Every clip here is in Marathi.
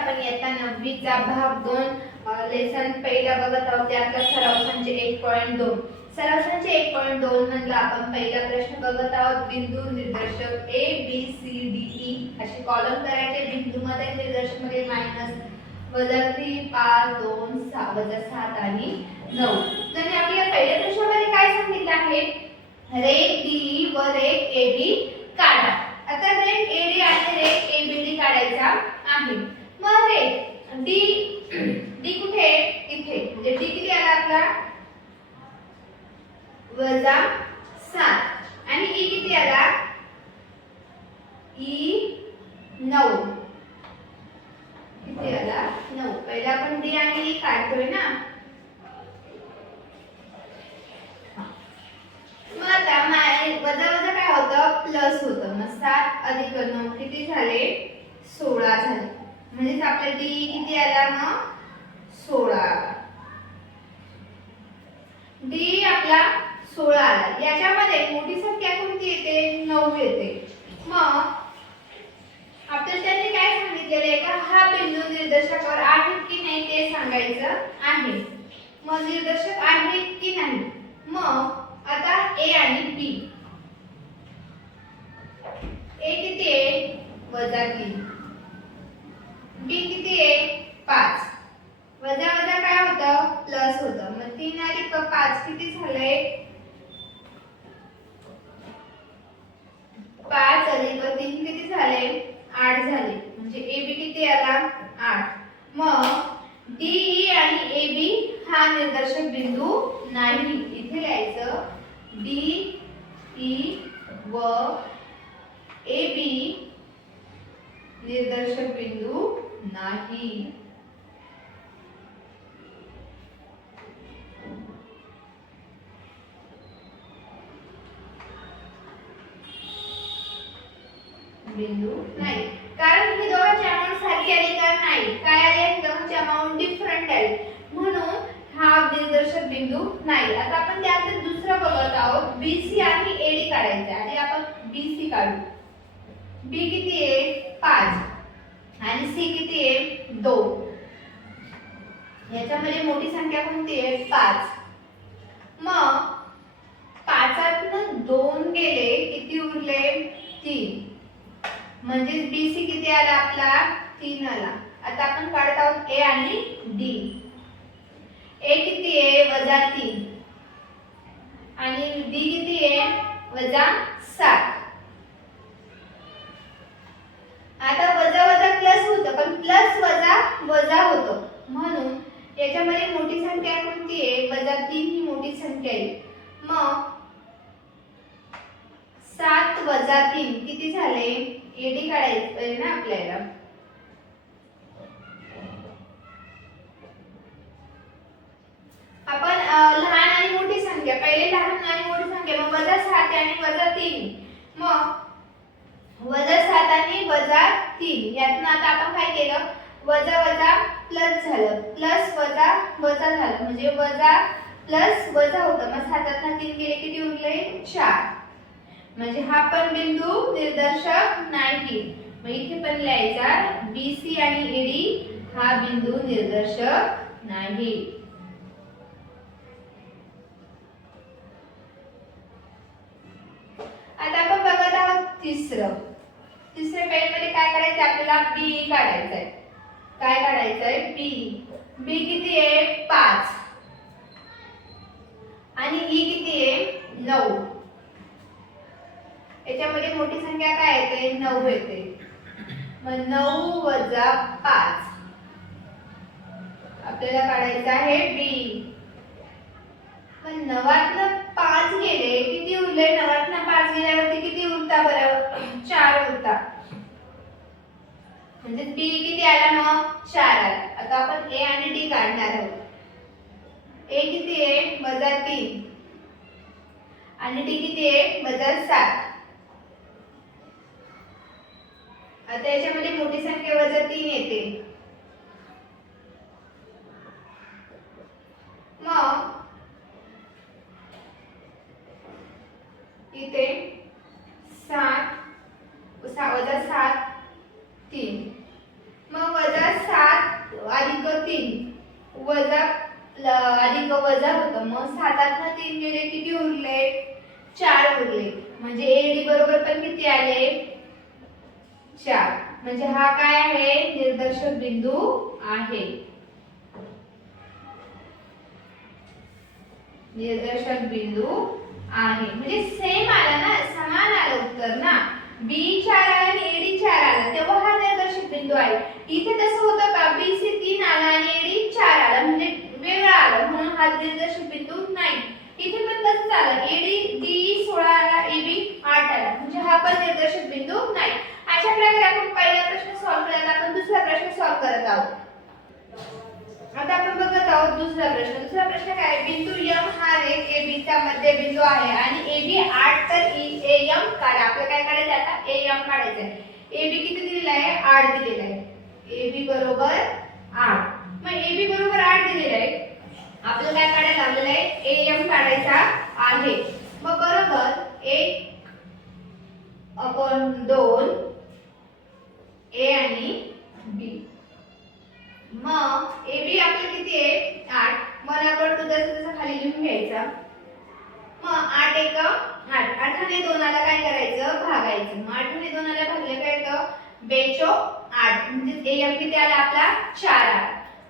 आपण इयत्ता 9वी चा भाग 2 लेसन पहिला बघत आहोत. त्यातला सराव संच 1.2. सराव संच 1.2 मधला आपण पहिला प्रश्न बघत आहोत. बिंदू निर्देशक A B C D E असे कॉलम करायचे. बिंदू मध्ये निर्देशक मध्ये मायनस, वजा 3, 5, 2, 6, वजा 7 आणि 9. तर आपल्या पहिल्या प्रश्नामध्ये काय सांगितलं आहे, रेख D व रेख AB काढा. आता रेख AD आणि रेख ABD काढायचा आहे. मग रेख D कुठे आहे, इथे. म्हणजे D किती आला आपला, वजा 7 आणि E किती आला, E 9. किती आला, 9. पहिला आपण D आणि E काढतोय ना. मग आता वजा वजा काय होतं, प्लस होतं. मग 7 अधिक 9 किती झाले, 16 झाले. म्हणजे आपला D किती आला, मग 16 आला. D आपला 16 आला. याच्यामध्ये मोठी संख्या कोणती येते, 9 येते. मग आपल्याला त्यांनी काय सांगितलेलं आहे का, हा बिंदू निर्देशकावर आहे की नाही ते सांगायचं आहे. मग निर्देशक आहे की नाही. मग आता A आणि B. A किती आहे, वजा 3. B किती आहे, 5. वजा वजा काय होतं, प्लस होतं. मग 3 अधिक 5 किती झाले, 5 अधिक 3 किती झाले, 8 झाले. म्हणजे AB किती आला, 8. मग DE आणि AB हा निर्देशक बिंदू नाही. इथे लिहायचं DE व AB निर्देशक बिंदू नाही. बिंदू नाही, कारण ही दोघांची अमाउंट सारखी आली का नाही, काय आले, दोघांची अमाउंट डिफरंट आली, म्हणून हा निर्देशक बिंदू नाही. आता आपण त्यातलं दुसरं बघत आहोत. BC आणि AD काढायचं आहे. आपण BC काढू. B किती आहे, 5 आणि C किती आहे, 2. याच्यामध्ये मोठी संख्या कोणती आहे, 5. मग 5तून 2 गेले किती उरले, 3. म्हणजे BC किती आला आपला, 3 आला. आता आपण काढत आहोत A आणि D. A किती आहे, वजा 3 आणि D किती आहे, वजा 7. आता वजा वजा प्लस होतं, पण प्लस वजा वजा होतं, म्हणून याच्यामध्ये मोठी संख्या कोणती आहे, वजा 3 ही मोठी संख्या आहे. मग 7 वजा 3 किती झाले, AD काढायचं आहे ना आपल्याला. आपण लहान आणि मोठी संख्या, पहिले लहान आणि मोठी संख्या, मग वजा 7 आणि वजा 3. मग वजा 7 आणि वजा 3 यातनं आता आपण काय केलं, वजा वजा प्लस झालं, प्लस वजा वजा झालं. म्हणजे वजा प्लस वजा होतं. मग 7तून 3 गेले किती उरले, 4. म्हणजे हा पण बिंदू निर्देशक नाही. मग इथे पण लिहायचा BC आणि AD हा बिंदू निर्देशक नाही. आता आपण बघत आहोत तिसऱ्या पेजमध्ये काय करायचं, आपल्याला B काढायचं आहे. काय काढायचं आहे, B किती आहे, 5 आणि E किती आहे, 9. याच्यामध्ये मोठी संख्या काय येते, 9 येते. मग 9 वजा 5 आपल्याला काढायचं आहे B. पण 9तनं 5 गेले किती उरले, 9तनं 5 गेल्यावरती किती उरता बरं, 4 उरता. म्हणजे B किती आला, मग 4 आला. आता आपण A आणि D काढणार आहोत. A किती आहे, वजा 3 आणि D किती आहे, वजा 7. आता याच्यामध्ये मोठी संख्या वजा 3 येते. मग इथे 7 वजा 7 3. मग वजा 7 मग 7 3 गेले किती उरले 4 उरले म्हणजे एडी बरोबर पण किती आले 4 म्हणजे हा काय आहे निर्देशक बिंदू आहे निर्देशक बिंदू आहे म्हणजे सेम आला ना समान आलं उत्तर ना बी 4 आला आणि एडी 4 आला तेव्हा हा निर्देशक बिंदू आहे इथे तसं होतं का बी सी 3 आला आणि एडी 4 आला म्हणजे वेगळा आला म्हणून हा निर्देशक बिंदू नाही इथे पण तसंच आलं एडी डी 16 आला एबी 8 आला म्हणजे हा पण निर्देशक बिंदू नाही अशा प्रकारे आपण पहिला प्रश्न सॉल्व्ह केला आपण दुसरा प्रश्न सॉल्व्ह करत आहोत आता आपण बघत आहोत दुसरा प्रश्न काय आहे बिंदू M हा रेख AB चा मध्यबिंदू आहे आणि AB 8 तर AM काढा आपल्याला काय काढायचं आता AM काढायचं आहे AB किती दिलेला आहे 8 दिलेला आहे AB बरोबर 8 मग AB बरोबर 8 दिलेला आहे आपल्याला काय काढायला लावलेलं आहे AM काढायचा आहे मग बरोबर 1/2 A आणि B मग AB आपलं किती आहे 8 मग आपण तो जसं खाली लिहून घ्यायचा मग 8 1 8 8 ने 2 ला काय करायचं भागायचं मग 8 ने 2 ला भागले काय येतं 2 8 म्हणजे AM किती आला आपला 4 आला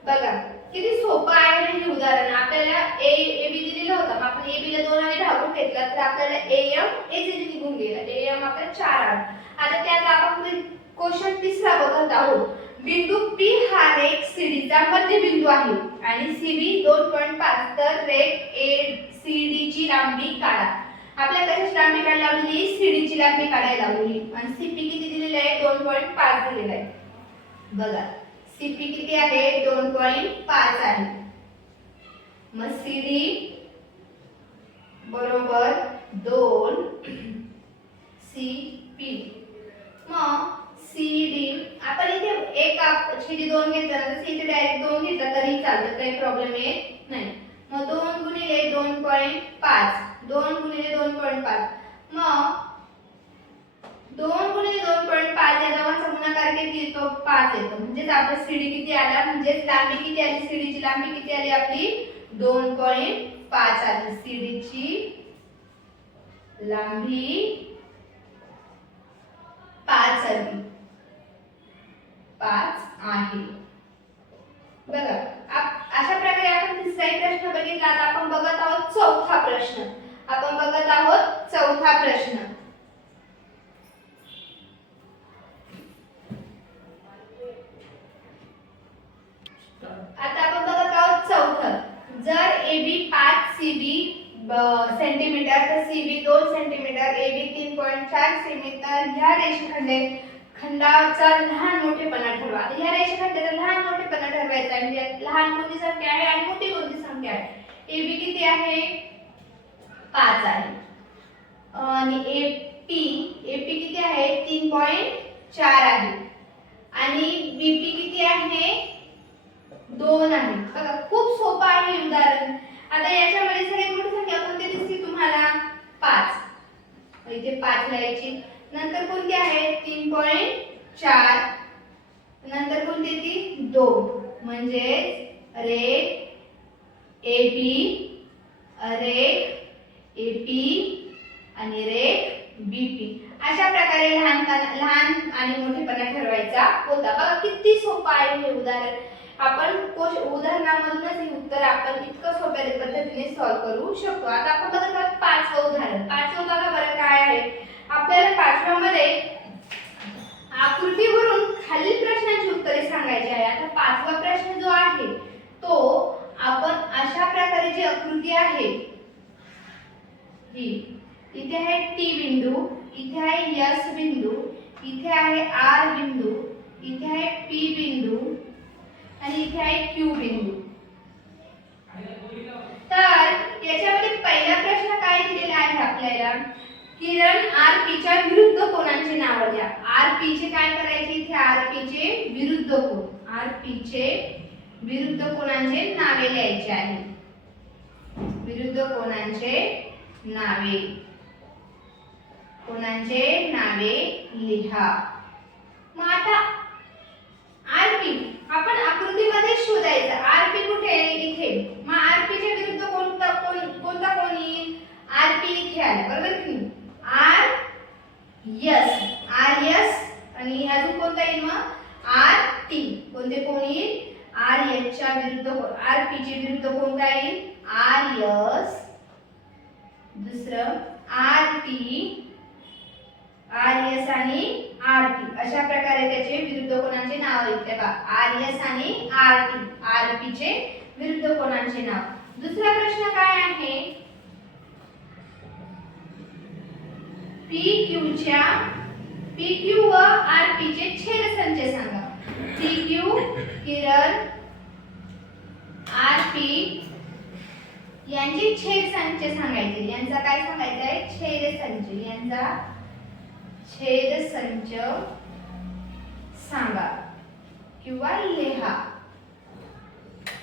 बघा किती सोपं आहे हे उदाहरण आपल्याला AB दिलेलं होतं मग आपण AB ला 2 ने भागून घेतला तर आपल्याला AM इथे निघून गेला AM आपला 4 आला आता त्यात आपण क्वेश्चन तिसरा बघत आहोत बिंदू P हा रेख CD चा मध्यबिंदू आहे आणि CB 2.5 तर रेख ACD ची लांबी काढा आपल्या कशाची लांबी काढायला लावली CD ची लांबी काढायला लावली आणि CP किती दिलेला आहे 2.5 दिलेला आहे बघा CP किती आहे 2.5 आहे मग CD बरोबर 2 CP मग CD आपण इथे एक छेदी 2 घेतला तर इथे डायरेक्ट 2 घेतला तरी चालतं काही प्रॉब्लेम येत नाही मग 2 गुणिले 2.5 2 गुणिले 2.5 मग 2 गुणिले 2.5 या दोघांचा गुणाकार किती येतो 5 येतो म्हणजे आपला CD किती आला म्हणजे लांबी किती आली CD ची लांबी किती आली आपली 2.5 आली CD ची लांबी 5 आली 5 आहे बघा अशा प्रकारे आपण तिसरा प्रश्न बघितला आता आपण बघत आहोत चौथा प्रश्न आता आपण बघत आहोत चौथं जर AB 5 CB सेंटीमीटर तर CB 2 सेंटीमीटर AB 3.4 सेमी तर ह्या रेषाखंडाचा लहान मोठेपणा ठरवा आता ह्या रेषाखंडाचा लहान मोठेपणा ठरवायचा आहे म्हणजे लहान कोणती संख्या आहे आणि मोठी कोणती संख्या आहे AB किती आहे 5 आहे आणि AP किती आहे 3.4 आहे आणि BP किती आहे 2 आहे बघा खूप सोपं आहे हे उदाहरण आता याच्यामध्ये सगळ्यात मोठी संख्या कोणती दिसते तुम्हाला 5 इथे 5 लिहायची नंतर कोणती आहे 3.4 नंतर कोणती ती 2 म्हणजे रेख AB रेख AP आणि रेख BP अशा प्रकारे लहान आणि मोठेपणा ठरवायचा होता बघा किती सोपं आहे हे उदाहरण आपण उदाहरणामधूनच हे उत्तर आपण इतकं सोप्या पद्धतीने सॉल्व्ह करू शकतो आता आपण बघत आहोत पाचवं उदाहरण पाचवं बघा बरं काय आहे आपल्याला पाचव्यामध्ये आकृतीवरून खालील प्रश्नांची उत्तरे सांगायची आहे आता पाचवा प्रश्न जो आहे तो आपण अशा प्रकारे जी आकृती आहे ही इथे आहे T बिंदू इथे आहे S बिंदू इथे आहे R बिंदू इथे आहे P बिंदू आणि इथे आहे Q बिंदू तर याच्यामध्ये पहिला प्रश्न काय दिलेला आहे आपल्याला किरण RP च्या विरुद्ध कोणांची नावे द्या RP चे काय करायचे इथे RP चे विरुद्ध कोण RP चे विरुद्ध कोणांचे नावे लिहायचे आहे विरुद्ध कोणांचे नावे लिहा मग आता RP आपण आकृतीमध्ये शोधायचं RP कुठे आहे इथे मग RP च्या विरुद्ध कोण अजून कोणता येईल मग आर टी. कोणते कोण येईल आर एस च्या विरुद्ध कोण आर पी च्या विरुद्ध कोण काय येईल आर एस. दुसरं आर टी आर एस आणि आर टी अशा प्रकारे त्याचे विरुद्ध कोणाचे नाव आहेत तेव्हा आर एस आणि आर टी आर पी चे विरुद्ध कोणाचे नाव. दुसरा प्रश्न काय आहे पी क्यू व आर पी चे छेदसंच सांगा. पी क्यू किरण आर पी यांचे छेदसंच सांगायचे. यांचा काय सांगायचा आहे छेदसंच. यांचा छेदसंच सांगा किंवा लिहा.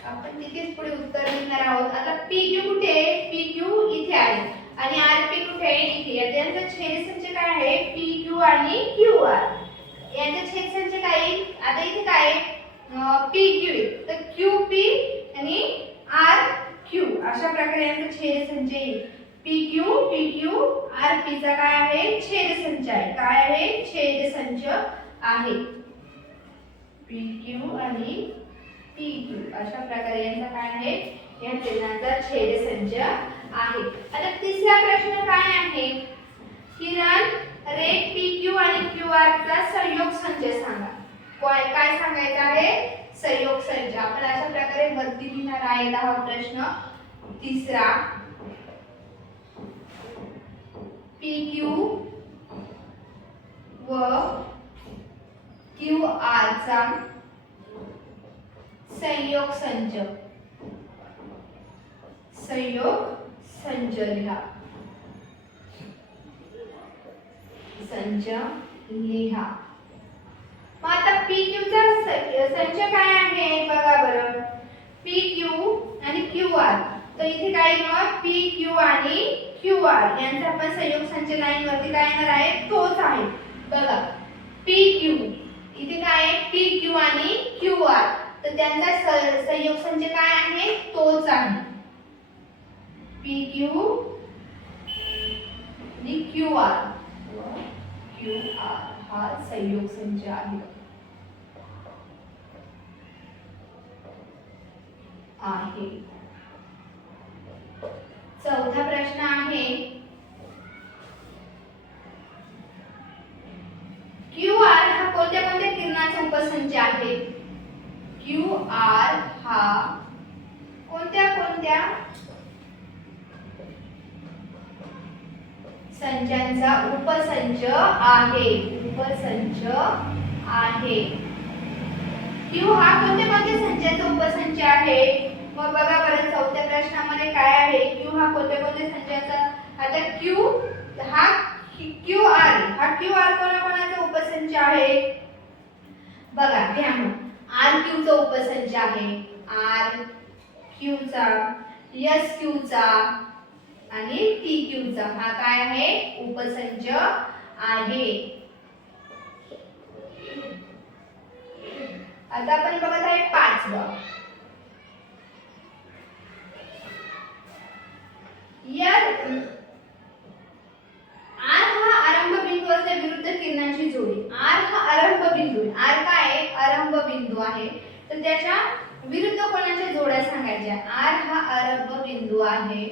आपण तिथेच पुढे उत्तर लिहिणार आहोत. आता पी क्यू कुठे आहे पी क्यू इथे आहे आणि आर पी कुठे आहे इथे. यांचा छेदसंच काय आहे पी क्यू आणि क्यू आर. यांचा छेदसंच काय आहे आता इथे काय आहे पी क्यू तर क्यू पी आणि आर क्यू अशा प्रकारे यांचा छेदसंच येईल. पी क्यू आर पी चा काय आहे छेदसंच आहे. काय आहे छेदसंच आहे पी क्यू आणि पी क्यू अशा प्रकारे यांचा काय आहे या चिन्हांचा छेदसंच आहे. आता तिसरा प्रश्न काय आहे किरण रेट पी क्यू आणि क्यू आर चा संयोग संच सांगा. काय सांगायचं आहे संयोग संच. आपण अशा प्रकारे वरती लिहिणार आहे हा प्रश्न. तिसरा पी क्यू व क्यू आर चा संयोग संच लिहा. संच लिहा. मग आता पी क्यू चा संच काय आहे बघा बरं पी क्यू आणि क्यू आर. तर इथे काय मग पी क्यू आणि क्यू आर यांचा आपण संयोग संच लाईन वरती काय येणार आहे तोच आहे बघा पी क्यू. इथे काय आहे पी क्यू आणि क्यू आर तर त्यांचा संयोग संच काय आहे तोच आहे पी क्यू आणि क्यू आर. क्यू आर हा संयोग संच आहे. चौथा प्रश्न आहे क्यू आर हा कोणत्या कोणत्या किरणाचा उपसंच आहे. क्यू आर हा कोणत्या कोणत्या संचांचा उपसंच आहे. उपसंच आहे. क्यू हा कोणत्या कोणत्या संचांचा उपसंच आहे. मग बघा बरं चौथ्या प्रश्नामध्ये काय आहे क्यू हा कोणत्या कोणत्या संचांचा. आता क्यू हा क्यू आर कोणाकोणाचा उपसंच आहे बघा घ्या. मग आर क्यू चा उपसंच आहे आर क्यू चा एस क्यू चा आणि टी क्यू चा हा काय आहे उपसंच आहे. आता आपण बघत आहे पाचवा आर हा आरंभ बिंदू असल्या विरुद्ध किरणांची जोडी. आर हा आरंभ बिंदू आहे. आर काय आहे आरंभ बिंदू आहे तर त्याच्या विरुद्ध कोणाच्या जोड्या सांगायच्या. आर हा आरंभ बिंदू आहे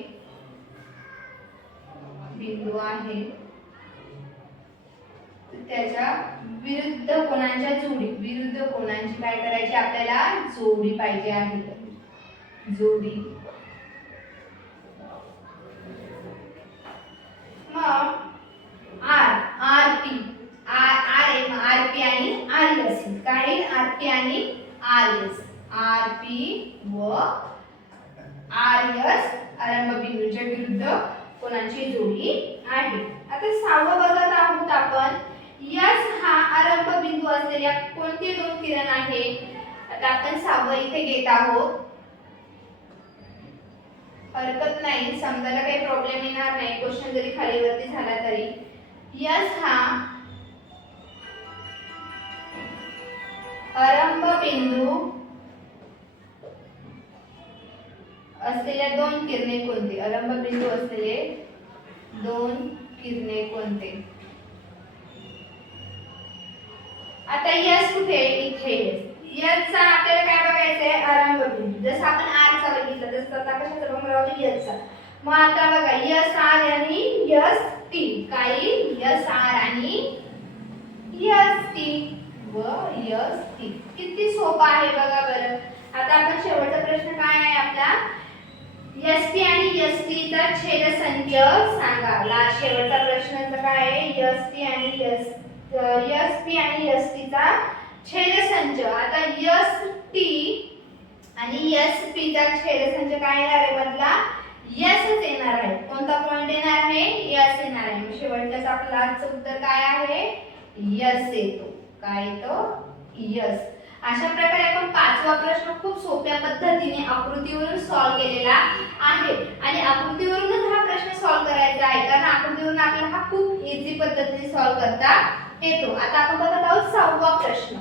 त्याच्या विरुद्ध कोणाच्या जोडी. विरुद्ध कोणाची काय करायची आपल्याला जोडी पाहिजे आहे. जोडी. मग आर पी आणि आर एस काय आर पी आणि आर एस. आर पी व आर एस आरंभ बिंदूच्या विरुद्ध कोणाची जोडी आहे. आता सहावं बघत आहोत आपण एस हा आरंभ बिंदू असलेल्या कोणते दोन किरण आहे. आता आपण सहावं इथे घेत आहोत. हरकत नाही समजायला काही प्रॉब्लेम येणार नाही. क्वेश्चन जरी खाली वरती झाला तरी एस हा आरंभ बिंदू असलेल्या दोन किरणे कोणते. आरंभ बिंदू असलेले दोन किरणे कोणते. आता यस कुठे आहे? इथे यस चा आपल्याला काय बघायचं आहे? आराम बिंदू. जसं आपण आर चा बघितलं तसं आता कशाचा बघणार आहोत? यस चा. मग आता बघा यस आर आणि यस टी. काय? यस आर आणि यस टी व यस टी. किती सोपा आहे बघा बरं. आता आपण शेवटचा प्रश्न काय आहे आपला? एस टी आणि एस टी चा छेदसंच सांगा. शेवटचा प्रश्नाचा काय आहे? एस टी आणि एस टी चा छेदसंच. आता एस टी आणि एस पी चा छेदसंच काय येणार आहे? बदला यसच येणार आहे. कोणता पॉइंट येणार आहे? यस येणार आहे. मग शेवटच्याच आपलं आजचं उत्तर काय आहे? यस येतो. काय येतो? यस. अशा प्रकारे आपण पाचवा प्रश्न खूप सोप्या पद्धतीने आकृतीवरून सॉल्व्ह केलेला आहे आणि आकृतीवरूनच हा प्रश्न सॉल्व्ह करायचा आहे कारण आकृतीवरून आपल्याला हा खूप इझी पद्धतीने सॉल्व्ह करता येतो. आता आपण बघत आहोत सहावा प्रश्न.